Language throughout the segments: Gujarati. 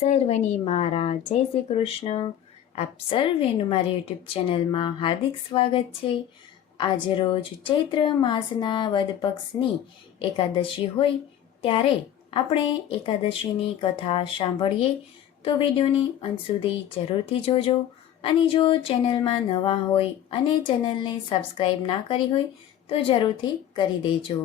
સર્વની મારા. જય શ્રી કૃષ્ણ. આપ સર્વેનું મારી યુટ્યુબ ચેનલમાં હાર્દિક સ્વાગત છે. આજે રોજ ચૈત્ર માસના વદ પક્ષની એકાદશી હોય ત્યારે આપણે એકાદશીની કથા સાંભળીએ તો વિડીયોની અંત સુધી જરૂરથી જોજો અને જો ચેનલમાં નવા હોય અને ચેનલને સબસ્ક્રાઈબ ના કરી હોય તો જરૂરથી કરી દેજો.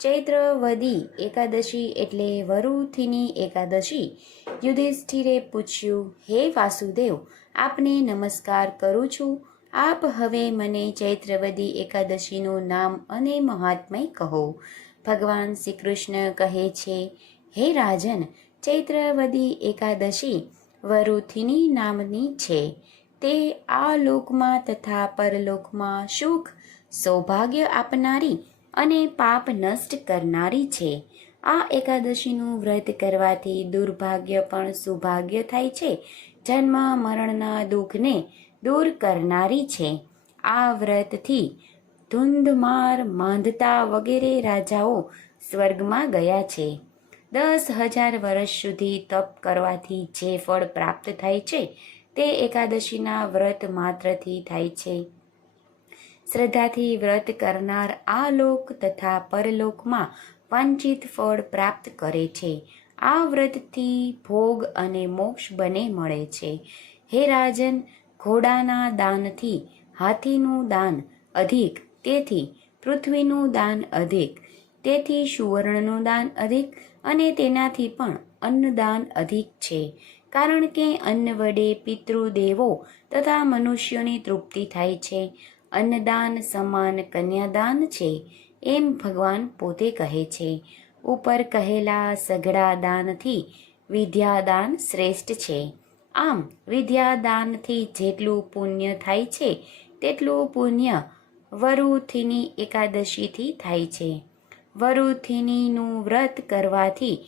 ચૈત્ર વદી એકાદશી એટલે વરુથીની એકાદશી. યુધિષ્ઠિરે પૂછ્યું, હે વાસુદેવ, આપને નમસ્કાર કરું છું. આપ હવે મને ચૈત્રવદી એકાદશીનું નામ અને મહાત્મય કહો. ભગવાન શ્રી કૃષ્ણ કહે છે, હે રાજન, ચૈત્રવદી એકાદશી વરુથિની નામની છે. તે આ લોકમાં તથા પરલોકમાં સુખ, સૌભાગ્ય આપનારી અને પાપ નષ્ટ કરનારી છે. આ એકાદશીનું વ્રત કરવાથી દુર્ભાગ્ય પણ સુભાગ્ય થાય છે. જન્મ મરણના દુઃખને દૂર કરનારી છે. આ વ્રતથી ધૂંધમાર માંધતા વગેરે રાજાઓ સ્વર્ગમાં ગયા છે. દસ હજાર વર્ષ સુધી તપ કરવાથી જે ફળ પ્રાપ્ત થાય છે, તે એકાદશીના વ્રત માત્રથી થાય છે. શ્રદ્ધાથી વ્રત કરનાર આ લોક તથા પરલોકમાં વાંછિત ફળ પ્રાપ્ત કરે છે. આ વ્રતથી ભોગ અને મોક્ષ બને મળે છે. હે રાજન, ઘોડાના દાનથી હાથીનું દાન અધિક, તેથી પૃથ્વીનું દાન અધિક, તેથી સુવર્ણનું દાન અધિક અને તેનાથી પણ અન્નદાન અધિક છે. કારણ કે અન્ન વડે પિતૃદેવો તથા મનુષ્યોની તૃપ્તિ થાય છે. અન્નદાન સમાન કન્યાદાન છે. એમ ભગવાન પોતે કહે છે. ઉપર કહેલા સઘળા દાનથી વિદ્યાદાન શ્રેષ્ઠ છે. આમ વિદ્યાદાનથી જેટલું પુણ્ય થાય છે, તેટલું પુણ્ય વરુથીની એકાદશીથી થાય છે. વરુથિનીનું વ્રત કરવાથી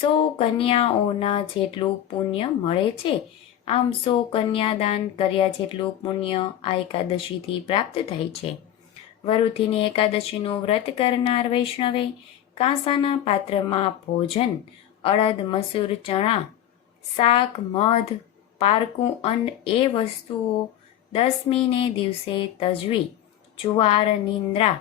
સો કન્યાઓના જેટલું પુણ્ય મળે છે આમ સો કન્યાદાન કર્યા જેટલું પુણ્ય આ એકાદશીથી પ્રાપ્ત થાય છે. વરુથીની એકાદશીનું વ્રત કરનાર વૈષ્ણવે કાંસાના પાત્રમાં ભોજન અડદ મસૂર, ચણા, શાક, મધ, પારકું અન્ન એ વસ્તુઓ દસમીને દિવસે તજવી, જુવાર, નિંદ્રા,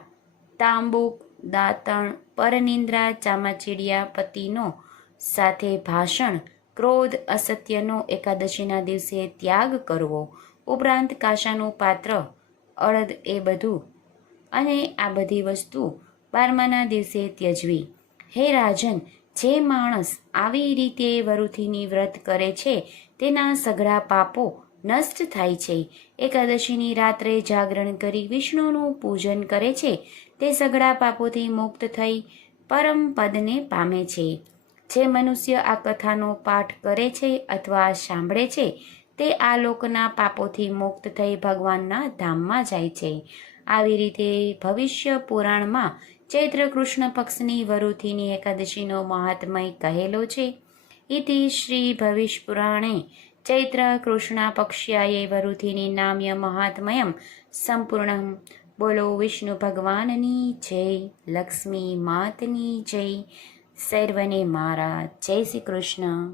તાંબુક, દાંતણ, પરનિંદ્રા, ચામાચીડિયા, પતિનો સાથે ભાષણ ક્રોધ, અસત્યનો એકાદશીના દિવસે ત્યાગ કરવો. ઉપરાંત કાશાનું પાત્ર અડદ એ બધું. અને આ બધી વસ્તુ બારમાના દિવસે ત્યજવી. હે રાજન, જે માણસ આવી રીતે વરુથીની વ્રત કરે છે, તેના સઘળા પાપો નષ્ટ થાય છે. એકાદશીની રાત્રે જાગરણ કરી વિષ્ણુનું પૂજન કરે છે. તે સઘળા પાપોથી મુક્ત થઈ પરમ પદને પામે છે. જે મનુષ્ય આ કથાનો પાઠ કરે છે અથવા સાંભળે છે, તે આ લોકના પાપોથી મુક્ત થઈ ભગવાનના ધામમાં જાય છે. આવી રીતે ભવિષ્ય પુરાણમાં ચૈત્ર કૃષ્ણ પક્ષની વરુથીની એકાદશીનો મહાત્મય કહેલો છે. ઇતિ શ્રી ભવિષ્ય પુરાણે ચૈત્ર કૃષ્ણા પક્ષ્યાએ વરુથીની નામ્ય મહાત્મયમ સંપૂર્ણ બોલો વિષ્ણુ ભગવાનની જય, લક્ષ્મી માતની જય. સર્વને મારા. જય શ્રી કૃષ્ણ.